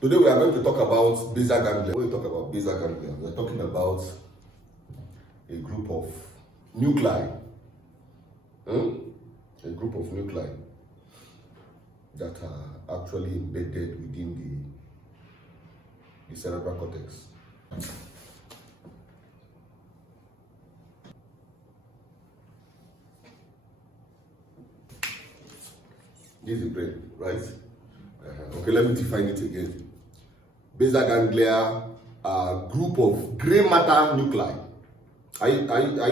Today we are going to talk about basal ganglia. When we talk about basal ganglia, we are talking about a group of nuclei. A group of nuclei that are actually embedded within the cerebral cortex. This is the brain, right? Okay, let me define it again. Basal ganglia are a group of gray matter nuclei. Are you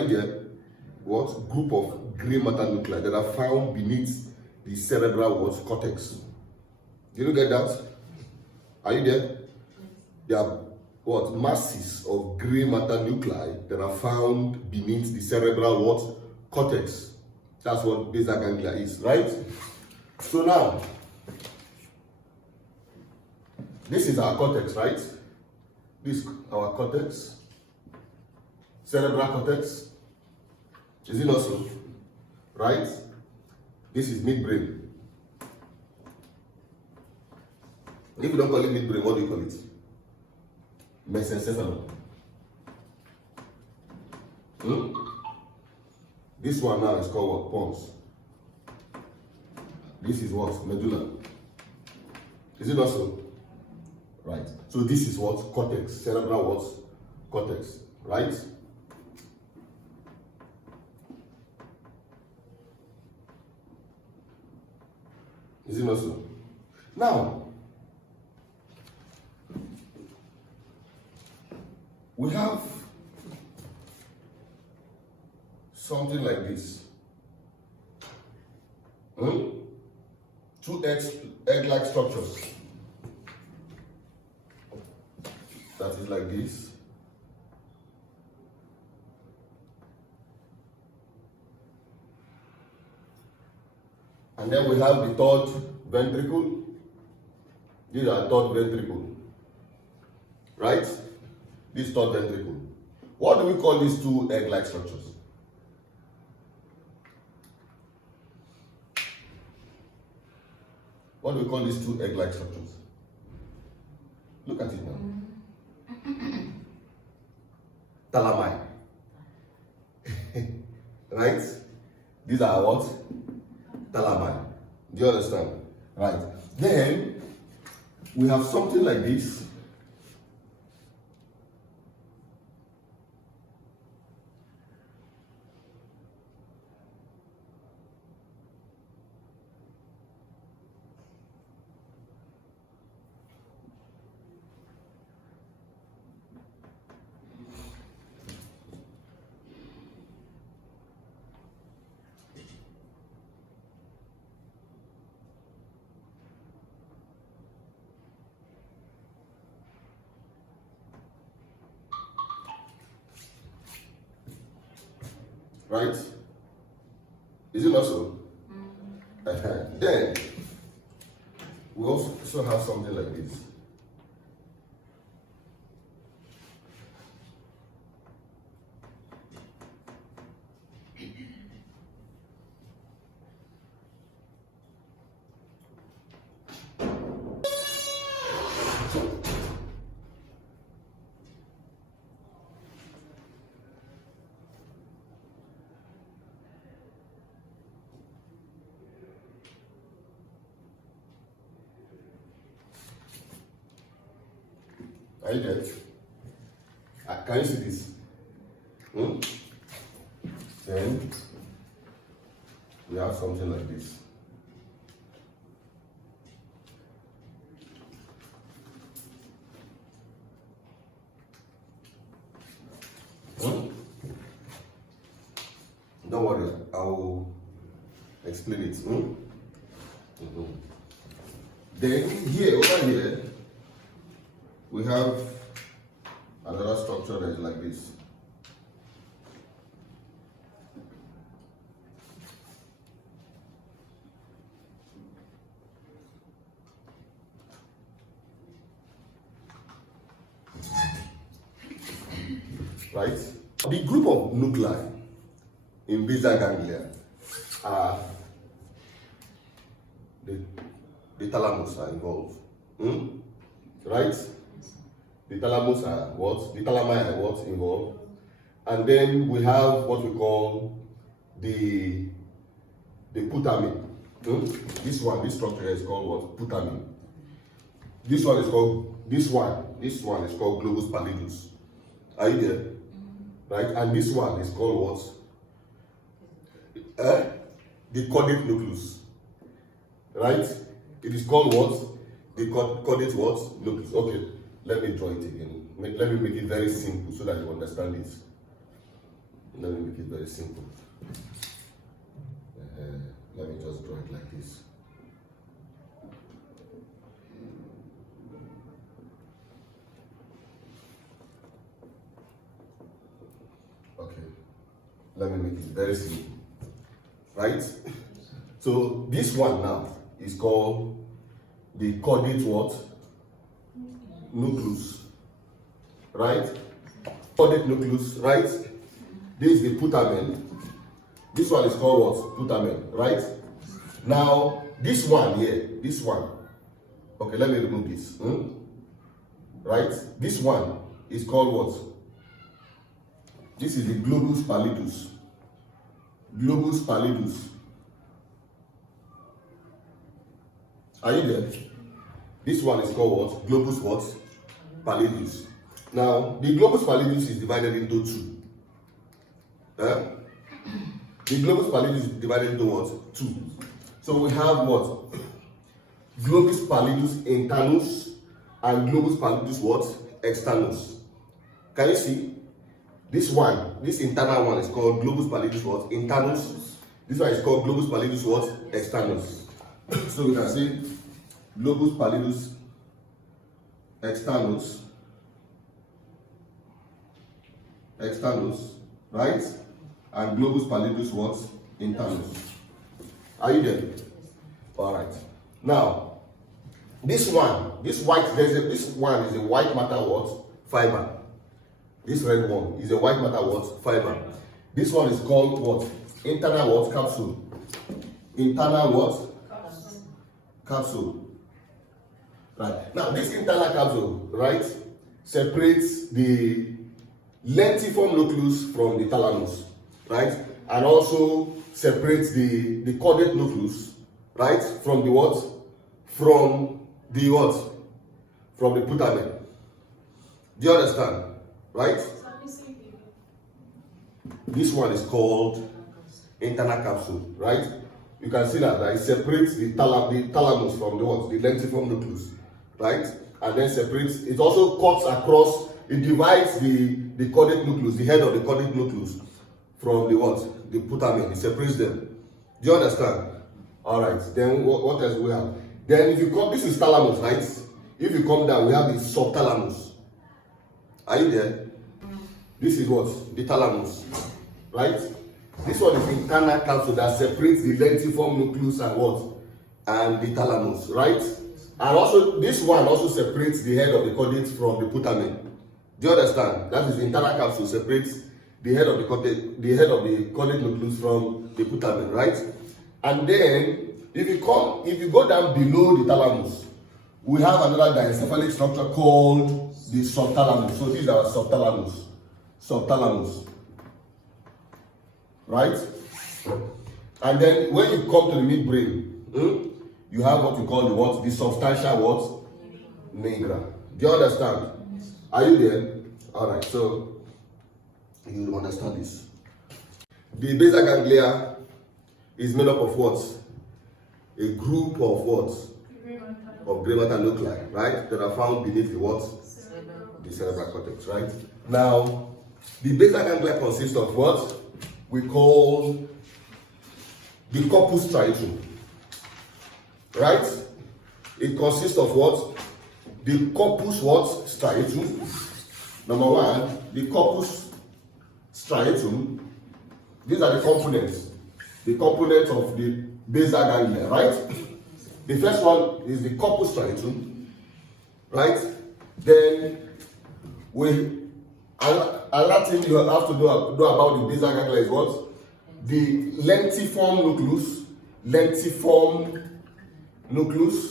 there? What? Group of gray matter nuclei that are found beneath the cerebral cortex. Did you get that? Are you there? There are what? Masses of gray matter nuclei that are found beneath the cerebral cortex. That's what basal ganglia is, right? So now, this is our cortex, right? This is our cortex, cerebral cortex. Is it also? Right? This is midbrain. If you don't call it midbrain, what do you call it? Mesencephalon. This one now is called what? Pons. This is what? Medulla. Is it also? Right. So this is what? Cortex. Cerebral cortex. Right? Is it not so? Now, we have something like this. Two egg-like structures. That is like this. And then we have the third ventricle. This is our third ventricle. Right? This third ventricle. What do we call these two egg-like structures? What do we call these two egg-like structures? Look at it now. Thalami. Right? These are what? Thalami. Do you understand? Right. Then we have something like this. Right? Is it not so? Then we also have something like this. Are you there? Can you see this? Then we have something like this. Don't worry, I will explain it. Then here, over here, we have another structure that is like this. Right? The group of nuclei in basal ganglia are the thalamus are involved. right? The thalamus are what? The thalami are what involved? And then we have what we call the putamen. This structure is called what? Putamen. This one is called is called globus pallidus. Are you there? Right? And this one is called what? The caudate nucleus. Right? It is called what? The caudate what? Nucleus. Okay, let me draw it again. Let me make it very simple so that you understand it. Let me make it very simple. Let me just draw it like this. Okay, let me make it very simple. Right? So this one now is called the caudate what? Nucleus. Right? Caudate nucleus, right? This is the putamen. This one is called what? Putamen, right? Now, this one here, this one. Okay, let me remove this. Right? This one is called what? This is the globus pallidus. Globus pallidus. Are you there? This one is called what? Globus what? Pallidus. Now, the globus pallidus is divided into two. The globus pallidus is divided into what? Two. So we have what? Globus pallidus internus and globus pallidus what? Externus. Can you see? This one, this internal one is called globus pallidus what? Internus. This one is called globus pallidus what? Externus. So we can say globus pallidus externus. Externus, right? And globus pallidus what? Internus. Are you there? All right. Now, this one is a white matter what? Fiber. This red one is a white matter what? Fiber. This one is called what? Internal what? Capsule. Internal what? Capsule. Right. Now, this internal capsule, right, separates the lentiform nucleus from the thalamus, right? And also separates the caudate nucleus, right, from the what? From the what? From the putamen. Do you understand? Right? This one is called internal capsule, right? You can see that it separates the thalamus from the what? The lentiform nucleus, right? And then separates, it also cuts across, it divides the caudate nucleus, the head of the caudate nucleus from the what? The putamen. It separates them. Do you understand? Alright, then what else do we have? Then if you come, this is thalamus, right? If you come down, we have the subthalamus. Are you there? This is what? The thalamus, right? This one is internal capsule that separates the lentiform nucleus and what? And the thalamus, right? And also, this one also separates the head of the caudate from the putamen. Do you understand? That is the internal capsule separates the head of the caudate nucleus from the putamen, right? And then, if you go down below the thalamus, we have another diencephalic structure called the subthalamus. So these are subthalamus. Subthalamus. Right? And then when you come to the midbrain, you have what we call the what? The substantia what? Nigra. Do you understand? Are you there? Alright, so you understand this. The basal ganglia is made up of what? A group of what? Of gray matter nuclei, right? That are found beneath the what? The cerebral cortex, right? Now, the basal ganglia consists of what we call the corpus striatum, right? It consists of what? The corpus what? Striatum. Number one, the corpus striatum. These are the components. The components of the basal ganglia, right? The first one is the corpus striatum, right? Then another thing you have to know about the basal ganglia is what? The lentiform nucleus,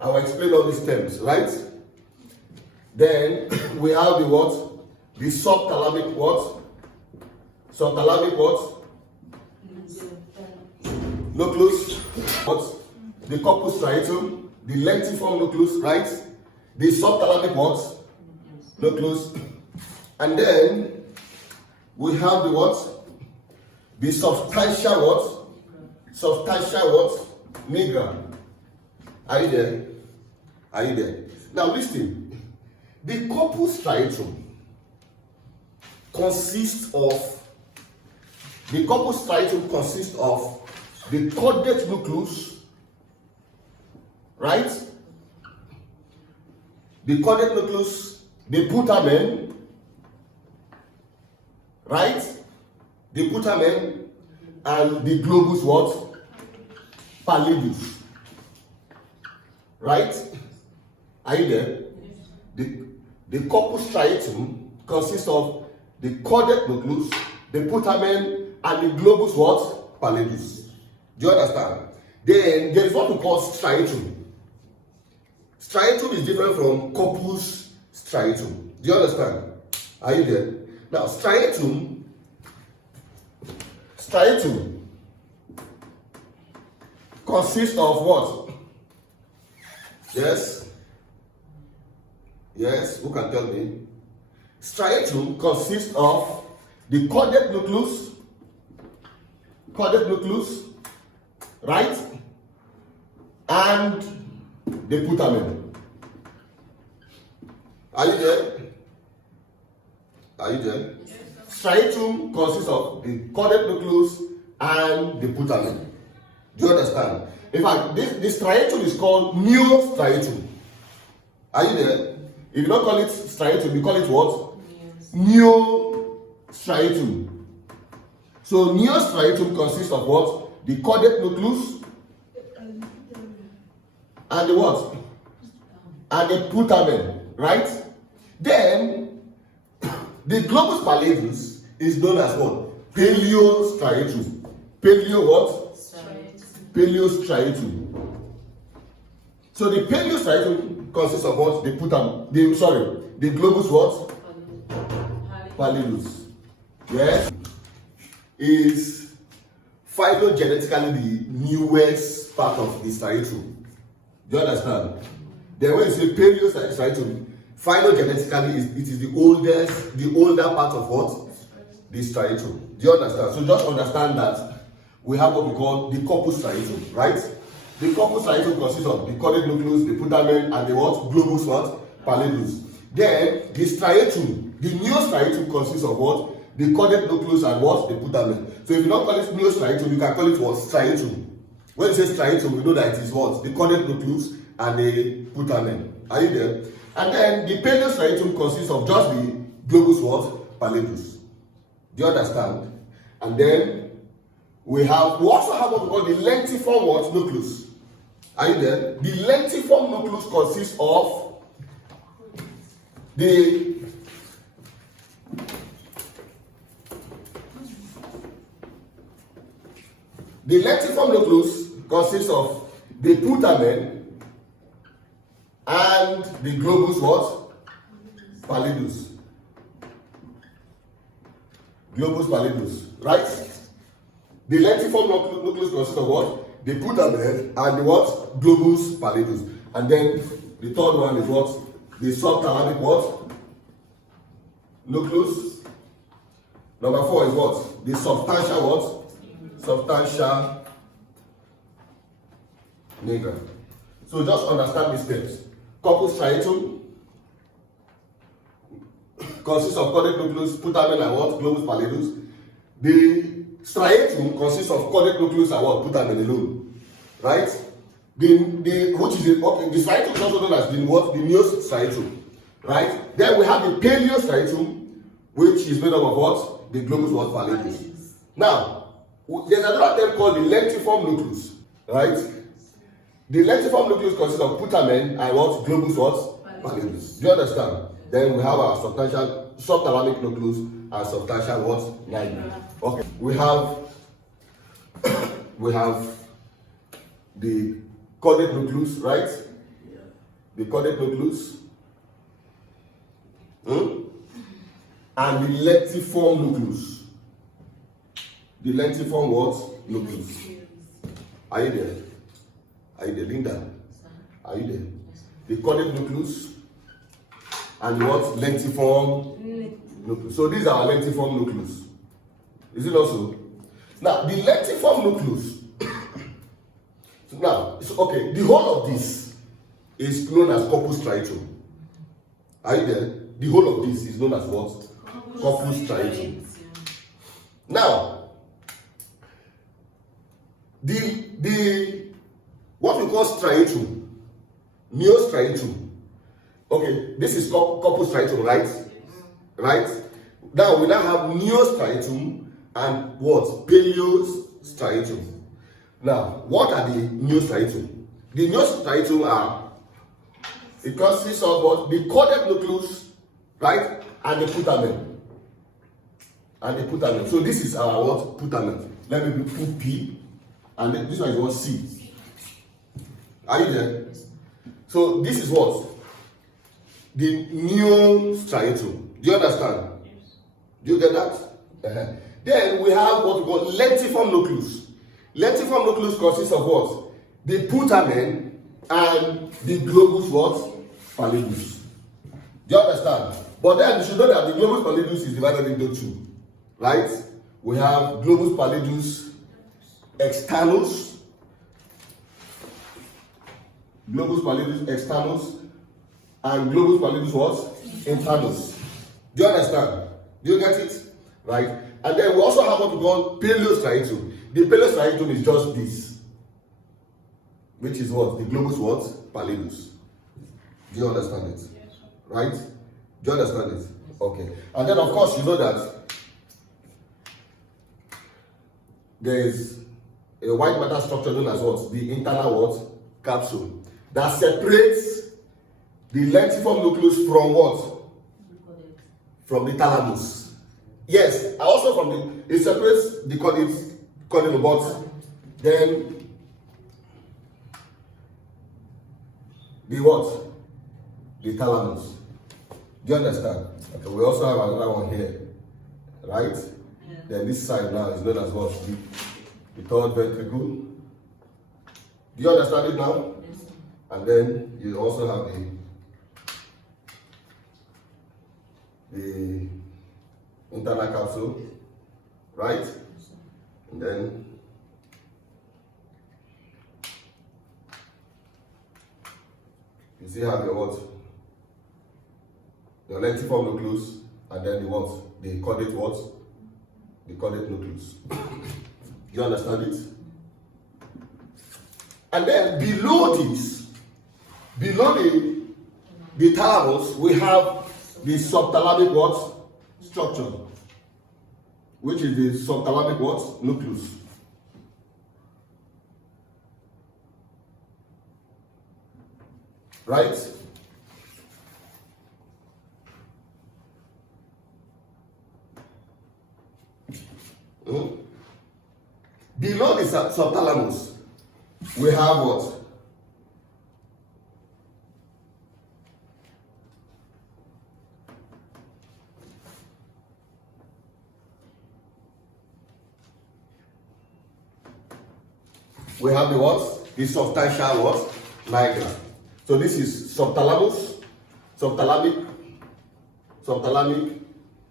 I will explain all these terms, right? Then we have the what? The subthalamic what? Subthalamic what? Nucleus. What? The corpus striatum. The lentiform nucleus, right? The subthalamic what? Nucleus. And then we have the what? The substantial what? Substantial what? Nigra. Are you there? Are you there? Now listen. The corpus striatum consists of the cortex nucleus, right? The cortex nucleus, the putamen, right? The putamen and the globus what? Pallidus. Right? Are you there? The corpus striatum consists of the cortex nucleus, the putamen, and the globus what? Pallidus. Do you understand? Then there is what we call striatum. Striatum is different from corpus striatum. Do you understand? Are you there? Now, striatum consists of what? Yes? Yes, who can tell me? Striatum consists of the cortex nucleus, right? And the putamen. Are you there? Are you there? Yes. Striatum consists of the cortex nucleus and the putamen. Do you understand? In fact, this striatum is called neostriatum. Are you there? If you don't call it striatum, you call it what? Neostriatum. So neostriatum consists of what? The cortex nucleus and the what? And the putamen, right? Then the globus pallidus is known as what? Paleostriatum. Paleo what? Paleostriatum. So the paleostriatum consists of what? The globus what? Pallidus. Yes. Is phylogenetically the newest part of the striatum. Do you understand? Then when you say paleostriatum, phylogenetically it is the older part of what? The striatum. Do you understand? So just understand that we have what we call the corpus striatum, right? The corpus striatum consists of the cortex nucleus, the putamen, and the what? Globus what? Pallidus. Then the striatum, the neostriatum consists of what? The cortex nucleus and what? The putamen. So if you don't call it neostriatum, you can call it what? Striatum. When you say striatum, we know that it is what? The cortex nucleus and the putamen. Are you there? And then the paleostriatum consists of just the globus what? Pallidus. Do you understand? And then we also have what we call the lentiform what? Nucleus. Are you there? The lentiform nucleus consists of the lentiform nucleus consists of the putamen and the globus what? Pallidus. Globus pallidus, right? The lentiform nucleus consists of what? The putamen and the what? Globus pallidus. And then the third one is what? The subthalamic what? Nucleus. Number 4 is what? The substantial what? Substantial nigra. So just understand these terms. Corpus striatum consists of cortex nucleus, putamen and what? Globus pallidus. The striatum consists of cortex nucleus and what? Putamen alone. Right? The striatum is also known as the what? The neostriatum. Right? Then we have the paleostriatum, which is made up of what? The globus what? Pallidus. Now, there's another term called the lentiform nucleus. Right? The lentiform nucleus consists of putamen and what? Globus what? Pallidus. Do you understand? Then we have our subthalamic nucleus and substantial what? Nigra. Okay. We have the cortex nucleus, right? the caudate nucleus, and the lentiform nucleus. The lentiform what? Nucleus. Are you there? Are you there, Linda? Are you there? The caudate nucleus and what? Lentiform nucleus. So these are our lentiform nucleus. Is it also? Now, the lentiform nucleus. Now, okay, the whole of this is known as corpus striatum. Are you there? The whole of this is known as what? Corpus striatum. Now, the what we call striatum, neostriatum. Okay, this is corpus striatum, right? Right? Now we now have neostriatum and what? Paleostriatum. Now, what are the neostriatum? The neostriatum are, it consists of what? The caudate nucleus, right? And the putamen. And the putamen. So this is our what? Putamen. Let me put P, and then this one is what? C. Are you there? So this is what? The neostriatum. Do you understand? Do you get that? Then we have what we call lentiform nucleus. Lentiform nucleus consists of what? The putamen and the globus what? Pallidus. Do you understand? But then you should know that the globus pallidus is divided into two. Right? We have globus pallidus externus. Globus pallidus externus and globus pallidus what? Internus. Do you understand? Do you get it? Right? And then we also have what we call paleostriatum. The paleostriatum is just this, which is what? The globus what? Pallidus. Do you understand it? Yes. Right? Do you understand it? Okay. And then of course you know that there is a white matter structure known as what? The internal what? Capsule. That separates the lentiform nucleus from what? From the thalamus. Yes, also from the, it separates the caudate, but then the what? The thalamus. Do you understand? Okay, we also have another one here, right? Yeah. Then this side now is known as what? The third ventricle. Do you understand it now? Yes. And then you also have the internal capsule, right? And then you see how the what? The lentiform nucleus, and then the what? The caudate what? The caudate nucleus. You understand it? And then below this, below the thalamus, we have the subthalamic what? Structure, which is the subthalamic what? Nucleus. Right? Below the subthalamus, we have what? We have the what? The substantial what? Nigra. So this is subthalamus, subthalamic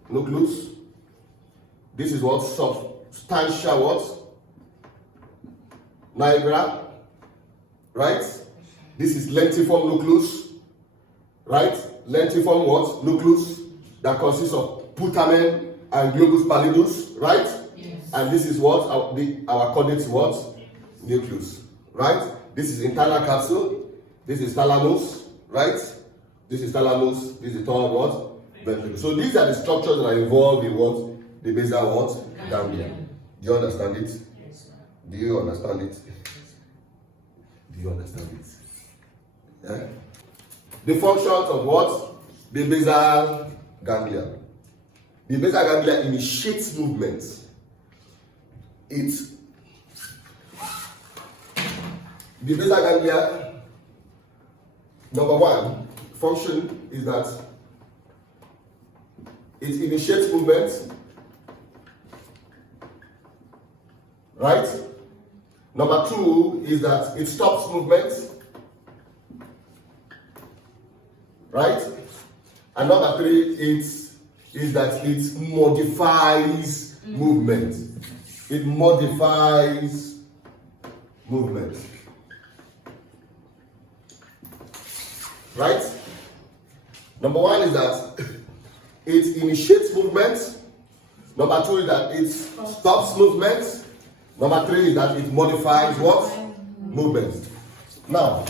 nucleus. This is what? Substantial what? Nigra. Right? This is lentiform nucleus. Right? Lentiform what? Nucleus that consists of putamen and globus pallidus. Right? Yes. And this is what? Our caudate what? Nucleus, right? This is internal capsule. This is thalamus, right? This is thalamus. This is third what? Ventricle. So these are the structures that are involved in what? The basal what? Ganglia. Do you understand it? Yes, sir. Do you understand it? Do you understand it? Yeah? The functions of what? The basal ganglia. The basal ganglia initiates movement. The basal ganglia Number one function is that it initiates movement, right? Number two is that it stops movement, right? And number three is that it modifies movement. It modifies movement. Right? Number one is that it initiates movement. Number two is that it stops movement. Number three is that it modifies what? Movement. Now,